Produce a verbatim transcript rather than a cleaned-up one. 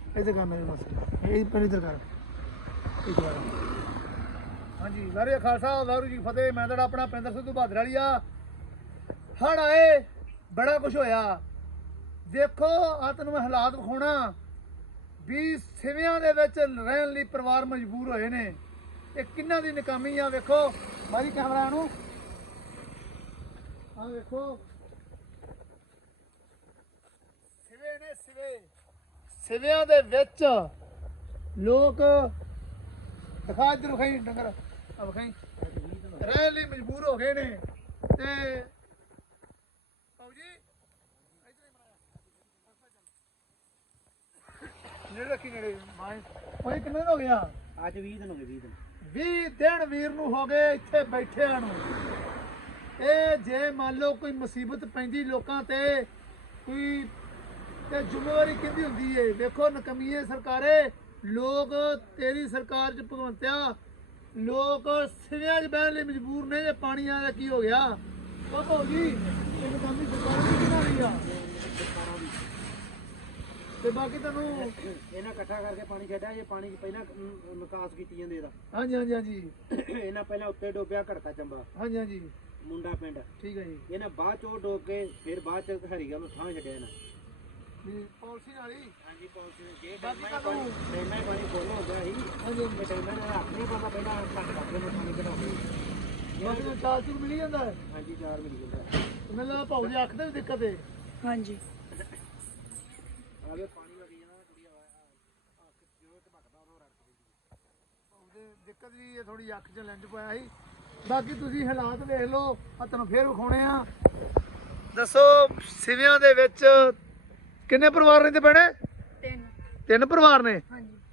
इधर करना है बस ये पर इधर कर एक बार हाँ जी वारे खालसा वाहगुरू जी फतेह। मैं तुहाडा अपना पिंदर सिद्धू बहादर वालिया। हड़ आए बड़ा कुछ होया। देखो आ तैनूं मैं हालात विखाउणा भी सिवियां दे विच रहण लई परिवार मजबूर होए ने। ये किन्ना दी नकामी आ। वेखो मारी कैमरा नूं आ वेखो सिवे ने सिवे सिवियां दे विच लोग दिखा इधर विखाई डंगर आ विखाई रहण लई मजबूर हो गए ने। ते जी नेड़े रखी नेड़े माए ओए किन्ने दिन हो गया ਅੱਜ ਵੀਹ ਦਿਨ ਹੋ ਗਏ ਵੀਹ ਦਿਨ ਵੀਹ ਦਿਨ ਵੀਰ ਨੂੰ ਹੋ ਗਏ ਇੱਥੇ ਬੈਠਿਆਂ ਨੂੰ। ਇਹ ਜੇ ਮੰਨ ਲਓ ਕੋਈ ਮੁਸੀਬਤ ਪੈਂਦੀ ਲੋਕਾਂ ਤੇ ਕੋਈ ਤੇ ਜ਼ਿੰਮੇਵਾਰੀ ਕਿਹਦੀ ਹੁੰਦੀ ਏ। ਵੇਖੋ ਨਕਮੀਏ ਸਰਕਾਰੇ ਲੋਕ ਤੇਰੀ ਸਰਕਾਰ ਚ ਭਗਵੰਤਿਆ ਲੋਕ ਸਿਵਿਆਂ 'ਚ ਬਹਿਣ ਲਈ ਮਜਬੂਰ ਨੇ। ਜੇ ਪਾਣੀ ਆ ਦਾ ਕੀ ਹੋ ਗਿਆ ਉਹ ਭਾਊ ਜੀ ਇਹ ਨਕਾਮੀ ਸਰਕਾਰ ਦੀ ਕਿਹਨਾਂ ਲਈ ਆ ਤੇ ਬਾਕੀ ਤੁਹਾਨੂੰ ਇਹਨਾਂ ਇਕੱਠਾ ਕਰਕੇ ਪਾਣੀ ਛੱਡਿਆ ਜੇ ਪਾਣੀ ਪਹਿਲਾਂ ਨਿਕਾਸ ਕੀਤੀ ਜਾਂਦੇ ਇਹਦਾ। ਹਾਂਜੀ ਹਾਂਜੀ ਹਾਂਜੀ ਇਹਨਾਂ ਪਹਿਲਾਂ ਉੱਤੇ ਡੋਬਿਆ ਘੜਕਾ ਚੰਬਾ ਹਾਂਜੀ ਹਾਂਜੀ ਮੁੰਡਾ ਪਿੰਡ ਠੀਕ ਹੈ ਜੀ ਇਹਨਾਂ ਬਾਅਦ ਚੋਂ ਡੋਬ ਕੇ ਫਿਰ ਬਾਅਦ ਚ ਹਰੀਗਾ ਨੂੰ ਥਾਂ ਛੱਡਿਆ ਇਹਨਾਂ। ਵੀ ਪਾਲਿਸੀ ਨਾਲ ਹੀ ਹਾਂਜੀ ਪਾਲਿਸੀ ਨੇ ਜੇ ਬਾਕੀ ਡੈਮਾਂ ਤੁਹਾਨੂੰ ਡੈਮਾਂ ਹੀ ਪਾਣੀ ਫੁੱਲ ਹੋ ਗਿਆ ਸੀ ਹਾਂਜੀ ਤੇ ਡੈਮਾਂ ਨੇ ਆਪਣੀ ਪਾਣਾ ਪਹਿਲਾਂ ਘੱਟ ਕਰਕੇ ਮੈਂ ਪਾਣੀ ਕਢਾਉਂਦੇ ਬਾਕੀ ਨੂੰ ਚਾਰ ਚੂਰ ਮਿਲੀ ਜਾਂਦਾ ਹੈ। ਹਾਂਜੀ ਚਾਰ ਮਿਲ ਜਾਂਦਾ। ਮੈਨੂੰ ਲੱਗਦਾ ਭਾਊ ਜੀ ਅੱਖ ਤੇ ਵੀ ਦਿੱਕਤ ਹੈ। ਹਾਂਜੀ ਆਗੇ ਪਾਣੀ ਲੱਗ ਜਾਣਾ ਥੋੜੀ ਅੱਖ ਜੋ ਝਮਕਦਾ ਉਹ ਰੱਖ ਦੇ ਉਹਦੇ ਦਿੱਕਤ ਵੀ ਇਹ ਥੋੜੀ ਅੱਖ 'ਚ ਲੈਂਜ ਪਾਇਆ ਸੀ। ਬਾਕੀ ਤੁਸੀਂ ਹਾਲਾਤ ਵੇਖ ਲਓ ਆ ਤੁਹਾਨੂੰ ਫੇਰ ਵਿਖਾਉਣੇ ਆ। ਦੱਸੋ ਸਿਵਿਆਂ ਦੇ ਵਿੱਚ ਕਿੰਨੇ ਪਰਿਵਾਰ ਰਹਿੰਦੇ ਪੈਣੇ? ਤਿੰਨ ਤਿੰਨ ਪਰਿਵਾਰ ਨੇ। ਹਾਂਜੀ